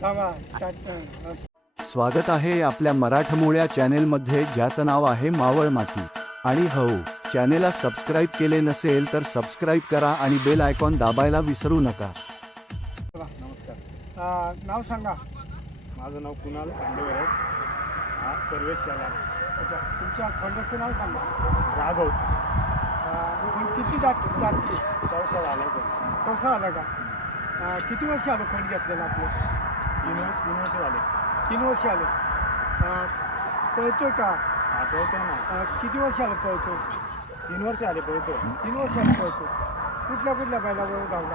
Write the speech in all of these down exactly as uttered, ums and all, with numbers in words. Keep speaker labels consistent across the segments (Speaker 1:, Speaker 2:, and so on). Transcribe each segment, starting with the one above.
Speaker 1: स्वागत आहे आपल्या मराठमोळ्या चॅनेलमध्ये, ज्याचं नाव आहे मावळ माती. आणि हो, चॅनेलला सबस्क्राईब केले नसेल तर सबस्क्राईब करा आणि बेल आयकॉन दाबायला विसरू नका.
Speaker 2: नमस्कार. नाव सांगा.
Speaker 3: माझं नाव कुणाल खांडेवर. हा सर्वेश शाला.
Speaker 2: अच्छा, तुमच्या खोंडाचं नाव सांगा.
Speaker 3: राघव.
Speaker 2: पण किती जात जाती
Speaker 3: चौसा झाला तो.
Speaker 2: चौसा आला का? किती वर्ष आलं खोंड घेतलेलं आपलं?
Speaker 3: तीन वर्ष तीन वर्ष झाले.
Speaker 2: तीन वर्ष आले. पळतोय का?
Speaker 3: हा पळतो ना.
Speaker 2: किती वर्ष आलं पळतो?
Speaker 3: तीन वर्ष आले पळतो.
Speaker 2: तीन वर्ष आलं पळतो. कुठल्या कुठल्या बैलाबरोबर धावला?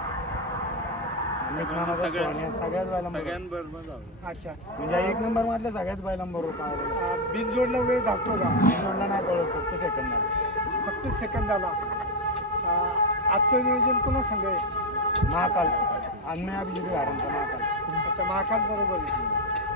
Speaker 3: सगळ्याच सगळ्याच बैलांबरोबर.
Speaker 2: सगळ्यांबरोबर. अच्छा,
Speaker 3: म्हणजे एक नंबर मधल्या सगळ्याच बैलांबरोबर पाहिलं.
Speaker 2: बिनजोडला वेळ धावतो का?
Speaker 3: बिनजोडला नाही पळत, फक्त सेकंदाला.
Speaker 2: फक्त सेकंदाला. आजचं नियोजन कोणा संघ आहे?
Speaker 3: महाकाल अन्य अभिजित घरांचा महाकाल.
Speaker 2: अच्छा, महाकाल बरोबर आहे.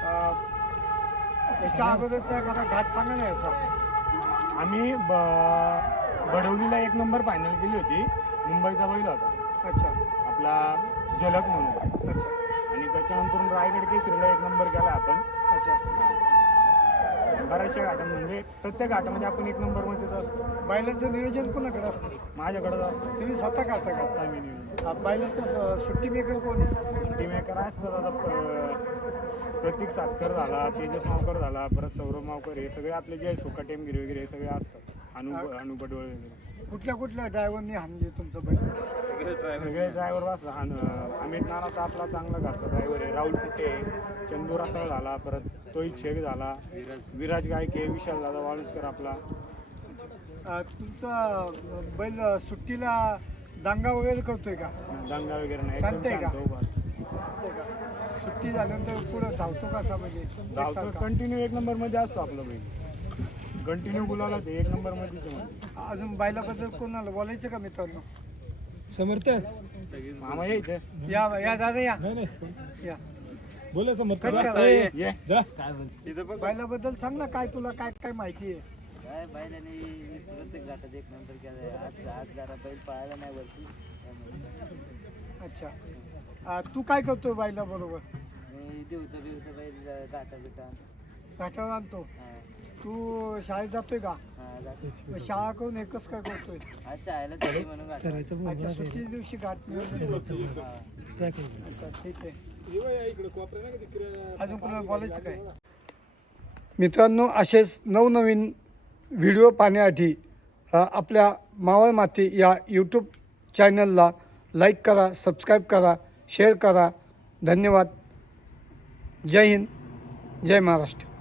Speaker 2: याच्या अगोदरचा एखादा घाट सांगा ना याचा.
Speaker 3: आम्ही ब बडवलीला एक नंबर फायनल केली होती. मुंबईचा बैल होता.
Speaker 2: अच्छा.
Speaker 3: आपला झलक म्हणून.
Speaker 2: अच्छा.
Speaker 3: आणि त्याच्यानंतर रायगड केसरीला एक नंबर केला आपण.
Speaker 2: अच्छा.
Speaker 3: बऱ्याचशा घाटात म्हणजे प्रत्येक घाटामध्ये आपण एक नंबर मध्येच असतो.
Speaker 2: बैलाचं नियोजन कोणाकडे असतं?
Speaker 3: माझ्याकडेच असतं.
Speaker 2: तुम्ही स्वतः करता का?
Speaker 3: आता मी नियोजन.
Speaker 2: बैलाचा सुट्टी मेकर कोण आहे?
Speaker 3: सुट्टी मेकर असतात. आता प्रतीक सातकर झाला, तेजस मावकर झाला, परत सौरभ मावकर, हे सगळे आपले जे सुकाटेमगिरी वगैरे हे सगळे असतात. अनु अनु पडवळ वगैरे.
Speaker 2: कुठल्या कुठल्या ड्रायव्हरनी हाणले तुमचं बैल?
Speaker 3: सगळे ड्रायव्हर वाचला. हान अमित नानाचा आपला चांगला घरचा ड्रायव्हर आहे. राहुल कुटे, चंदू रसाळ झाला, परत तोहित शेख झाला, विराज गायके, विशाल दादा वाळुसकर आपला.
Speaker 2: तुमचा बैल सुट्टीला दांगा वगैरे करतोय का?
Speaker 3: दंगा वगैरे नाही.
Speaker 2: शांत आहे का?
Speaker 3: एकदम शांत.
Speaker 2: सुट्टी झाल्यानंतर पुढं धावतो कसा? म्हणजे
Speaker 3: धावतो कंटिन्यू एक नंबर मध्ये असतो आपलं बैल. कंटिन्यू बोलायला ते एक नंबर मध्ये.
Speaker 2: अजून बैलाबद्दल कोणाला बोलायचं का मित्रांनो?
Speaker 4: समर्थ
Speaker 3: मामा यायचे.
Speaker 2: या या दादा या या.
Speaker 4: बोला समर्थ.
Speaker 2: कट करा.
Speaker 3: ये
Speaker 4: जा.
Speaker 2: बैलाबद्दल सांग ना, काय तुला काय काय माहिती आहे?
Speaker 5: काय बैलाने प्रत्येक घाटात एक नंबर केलाय. आज आज जरा बैल पळायला नाही वरती.
Speaker 2: अच्छा. तू काय करतो बैला बरोबर?
Speaker 5: मी देवतो बिवतो बैल घाटा बिटा.
Speaker 2: घाटावर आणतो.
Speaker 5: हा
Speaker 2: तू शाळेत जातोय का?
Speaker 5: हा जातो.
Speaker 2: शाळा करून एकच काय करतोय?
Speaker 5: आज शाळेला सुट्टी म्हणून घाटा.
Speaker 2: अच्छा, सुट्टी दिवशी घाट नियोजन करतो. अच्छा, ठीक आहे. अजून कोणाला बोलायचं काय? मित्रांनो, असेच नवनवीन व्हिडिओ पाहण्यासाठी आपल्या मावळ माती या यूट्यूब चॅनलला लाईक करा, सबस्क्राईब करा, शेअर करा. धन्यवाद. जय हिंद, जय महाराष्ट्र.